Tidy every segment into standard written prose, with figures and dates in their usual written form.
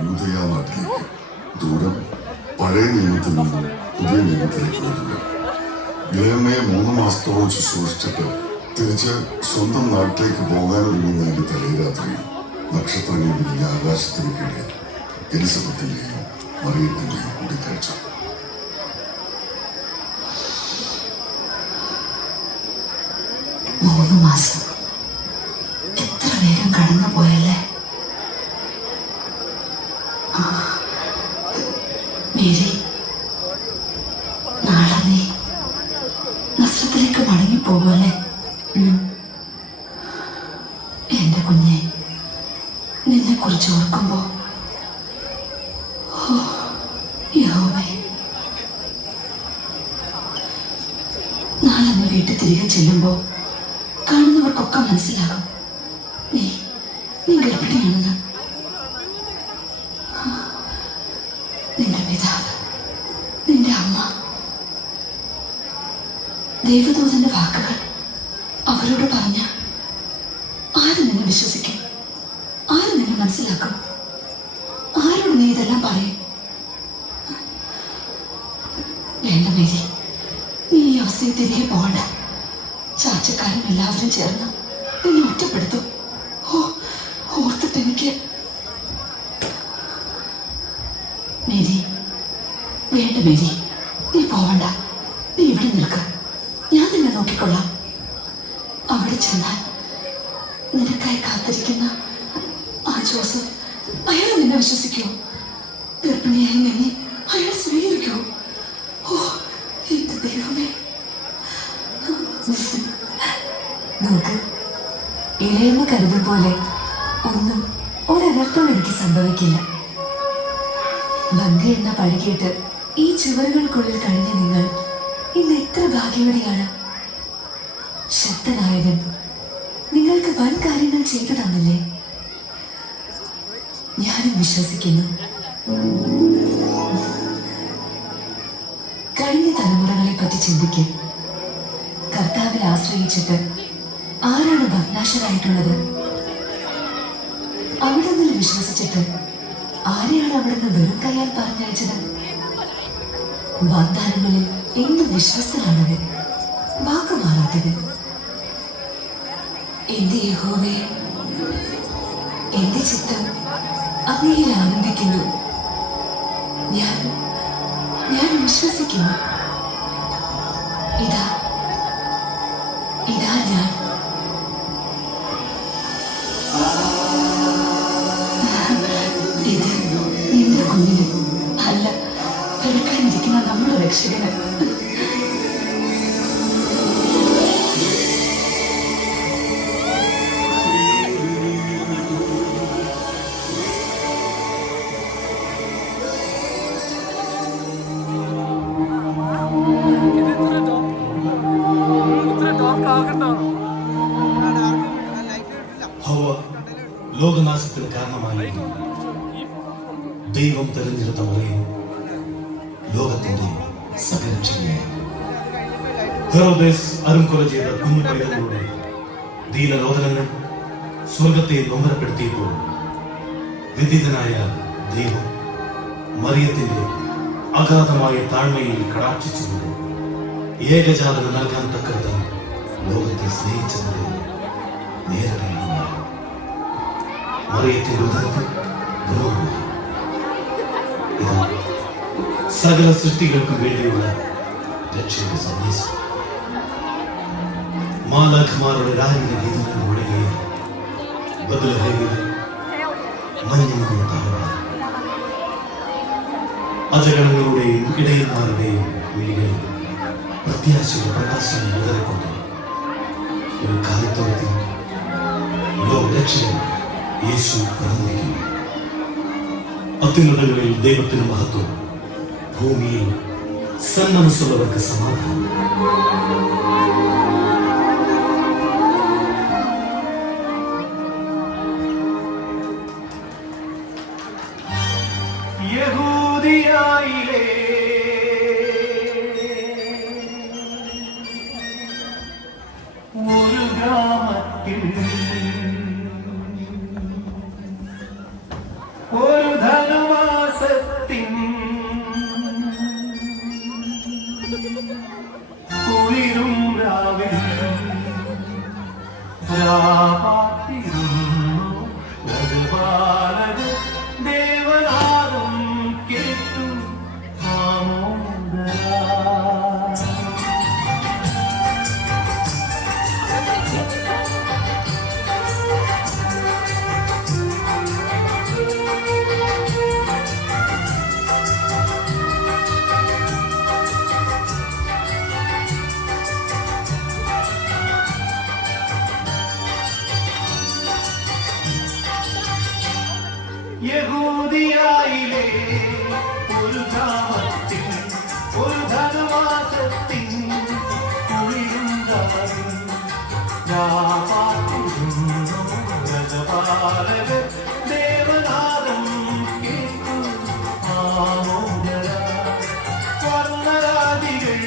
യൂദയ നാട്ടിലേക്ക്. ദൂരം പഴയ നിയമത്തിൽ നിന്നും പുതിയ നിയമത്തിലേക്കുള്ള ദൂരം. ഇളയമ്മയെ 3 മാസത്തോളം ശുശ്രൂഷിച്ചിട്ട് തിരിച്ച് സ്വന്തം നാട്ടിലേക്ക് പോകാനൊരുങ്ങുന്നതിന്റെ തലേരാത്രിയിൽ നക്ഷത്രങ്ങൾ വിരിഞ്ഞ ആകാശത്തിന് കീഴിൽ എലിസബത്തിന്റെയും മറിയത്തിന്റെയും കൂടിക്കാഴ്ച. മൂന്ന് മാസം എത്ര വേഗം കടന്നു പോയല്ലേ. മേരി, നാളെ നീ നസ്രത്തിലേക്ക് മടങ്ങിപ്പോകുമല്ലേ? എന്റെ കുഞ്ഞെ, നിന്നെ കുറിച്ച് ഓർക്കുമ്പോ യഹോവേ, നാളെ നീ വീട്ടിൽ തിരികെ ചെല്ലുമ്പോ കാണുന്നവർക്കൊക്കെ മനസ്സിലാകും നീ ഗർഭിണിയാണെന്ന്. നിന്റെ പിതാവ്, നിന്റെ അമ്മ, ദൈവദൂതന്റെ വാക്കുകൾ അവരോട് പറഞ്ഞ ആര് നിന്നെ വിശ്വസിക്കും? ആര് നിന്നെ മനസ്സിലാക്കും? ആരോട് നീ ഇതെല്ലാം പറയും? വേണ്ട മേരി, നീ ഈ അവസ്ഥയിൽ തിരികെ പോകണ്ട. ചാച്ചക്കാരും എല്ലാവരും ചേർന്ന് നിന്നെ ഒറ്റപ്പെടുത്തും. ഓർത്തിട്ട് എനിക്ക് മേരി, വേണ്ട മേരി, നീ പോവണ്ട. നീ ഇവിടെ നിൽക്ക, ഞാൻ നിന്നെ നോക്കിക്കൊള്ളാം. അവിടെ ചെന്നാൽ നിനക്കായി കാത്തിരിക്കുന്ന ആ ജോസഫ്, അയാൾ നിന്നെ വിശ്വസിക്കൂ? ഗർഭിണിയായി നിന്നെ അയാൾ സ്വീകരിക്കൂ? എന്റെ ദൈവമേ. നോക്ക്, ഇളയമ്മ കരുതും പോലെ ഒന്നും ഒരനർത്ഥം എനിക്ക് സംഭവിക്കില്ല. ബന്ധി എന്ന പഴകിയിട്ട് ഈ ചുവറുകൾക്കുള്ളിൽ കഴിഞ്ഞ നിങ്ങൾ ഇന്ന് എത്ര ഭാഗ്യവതിയാണ്. ശക്തനായവൻ നിങ്ങൾക്ക് വൻ കാര്യങ്ങൾ ചെയ്തു തന്നില്ലേ? ഞാനും വിശ്വസിക്കുന്നു. കഴിഞ്ഞ തലമുറകളെ പറ്റി ചിന്തിക്കും. കർത്താവിൽ ആശ്രയിച്ചിട്ട് ആരാണ് ഭഗ്നാശരായിട്ടുള്ളത്? അവിടുന്ന് വിശ്വസിച്ചിട്ട് ആരെയാണ് അവിടുന്ന് വെറും കയ്യാൽ പറഞ്ഞയച്ചത്? വാഗ്ദാനങ്ങളിൽ എന്നും വിശ്വസ്തനാണവൻ, വാക്കുമാറാത്തവൻ. എന്റെ യഹോവേ, എന്റെ ചിത്തം അങ്ങയിൽ ആനന്ദിക്കുന്നു. ഞാൻ വിശ്വസിക്കുന്നു. ഇതാ ഞാൻ. ഇത് നിന്റെ കുഞ്ഞിന് അല്ല, പിറക്കാനിരിക്കുന്ന നമ്മുടെ രക്ഷകന്. ഹവ്വ ലോകനാശത്തിന് കാരണമായിരുന്നു. ദൈവം തെരഞ്ഞെടുത്ത മറിയം ലോകത്തിന്റെ സകലക്ഷണിയായി. ഹെറോദേസ് അരുംകൊല ചെയ്ത കുഞ്ഞു പൈതങ്ങളുടെ ദീനരോധനങ്ങൾ സ്വർഗത്തെ നൊമ്പരപ്പെടുത്തിയപ്പോൾ വിദിതനായ ദൈവം മറിയത്തിന്റെ അഗാധമായ താഴ്മയിൽ കടാക്ഷിച്ചുകൊണ്ട് ഏകജാതന നൽകാൻ തക്കവിധം ലോകത്തെ സ്നേഹിച്ചതിന്റെ നേരറിയാണ് മറിയത്തിന്റെ ഉദരത്തിൽ ദ്രോഹമായി. ഇത് സകല സൃഷ്ടികൾക്കും വേണ്ടിയുള്ള രക്ഷയുടെ സന്ദേശം. മാലാഖമാരുടെ രാവിലെ ഗീതങ്ങൾ മുഴങ്ങിയ ബത്ലഹേമിലെ മഞ്ഞുമണിയ താഴ്വര, അജഗണങ്ങളുടെയും ഇടയന്മാരുടെയും വിളികളിൽ പ്രത്യാശയുടെ പ്രകാശം വിതറിക്കൊണ്ട് ഒരു കാലത്തോളത്തിൽ ലോകരക്ഷകൻ യേശു പിറന്നിരിക്കുന്നു. അത്യുന്നതങ്ങളിൽ ദൈവത്തിന് മഹത്വം, ഭൂമിയിൽ സന്മനസ്സുള്ളവർക്ക് സമാധാനം. യഹൂദിയായിലെ ഒരു ഗ്രാമത്തിൽ ഒരു ധന യഹൂദിയായിലെ ഒരു ഗ്രാമത്തിൽ ഒരു ധനുമാസത്തിൻ കുളിരുണ്ടാകും. രജപാലകർ ദേവനാദം കേട്ടു ആമോദര. വർണ്ണരാതികൾ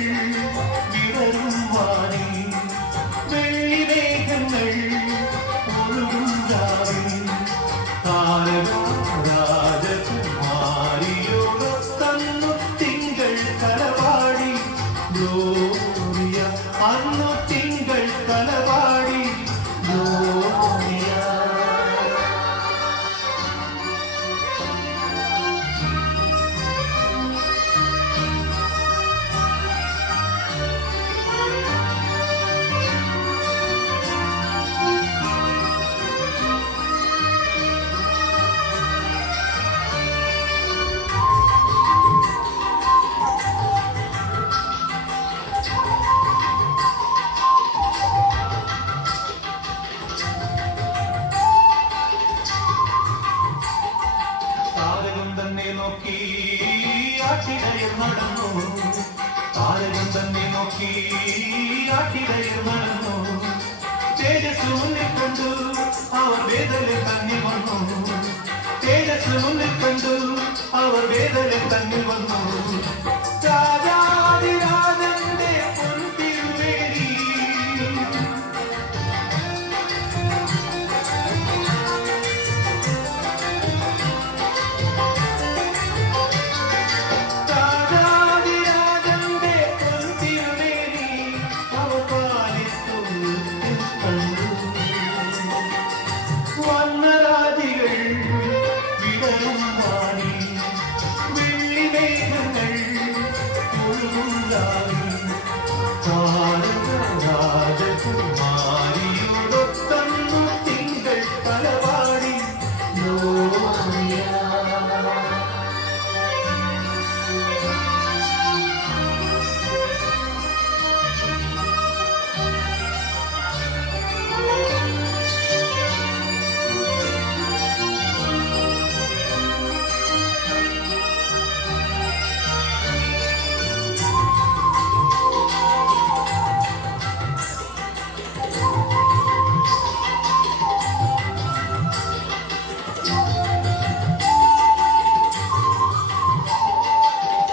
വിടരും വാണി, വെള്ളിമേഘങ്ങൾ ഒഴുകും രാവിൽ. രാജകുമാരിയോടൊത്തന്നു തിങ്കൾ കലപാടി ഗ്ലോറിയ. അന്നു തിങ്കൾ കലപാടി ഗ്ലോറിയ. താരകം തന്നെ നോക്കി ആട്ടിടയർ നടന്നു. താരകം തന്നെ നോക്കി ആട്ടിടയർ നടന്നു. തേജസ് മുന്നിൽ കണ്ടു അവർ വേദന തന്നിൽ വന്നു. തേജസ് മുന്നിൽ കണ്ടു അവർ വേദന തന്നിൽ വന്നു. രാജാതിരാജന്റെ പൊൻതിരുവേലി വർണ്ണരാതികൾ വിടരും വാണി, വെള്ളിമേഘങ്ങൾ ഒഴുകും രാവിൽ. രാജകുമാരിയോടൊത്തന്നു തിങ്കൾ കലപാടി ഗ്ലോറിയ.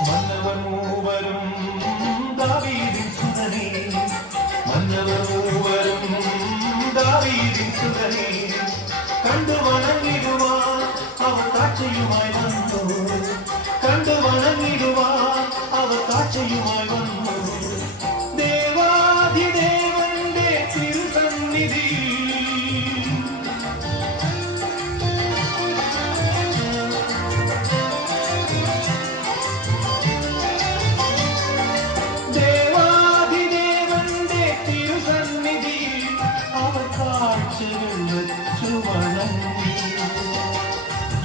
മന്നവർ മൂവരും ദാവീദിൻ സുതനേ. മന്നവർ മൂവരും ദാവീദിൻ സുതനേ. കണ്ടു വണങ്ങിടുവാൻ അവർ കാഴ്ചയുമായി വന്നു. കണ്ടു വണങ്ങിടുവാൻ അവർ കാഴ്ചയുമായി വന്നു. ദേവാധിദേവന്റെ തിരുസന്നിധി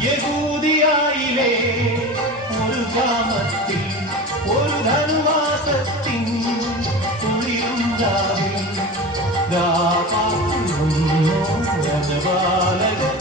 യഹൂദിയായിലെ ഒരു ഗ്രാമത്തിൽ ഒരു ധനുമാസത്തിൻ കുളിരും രാവിൽ. രാജപാലകർ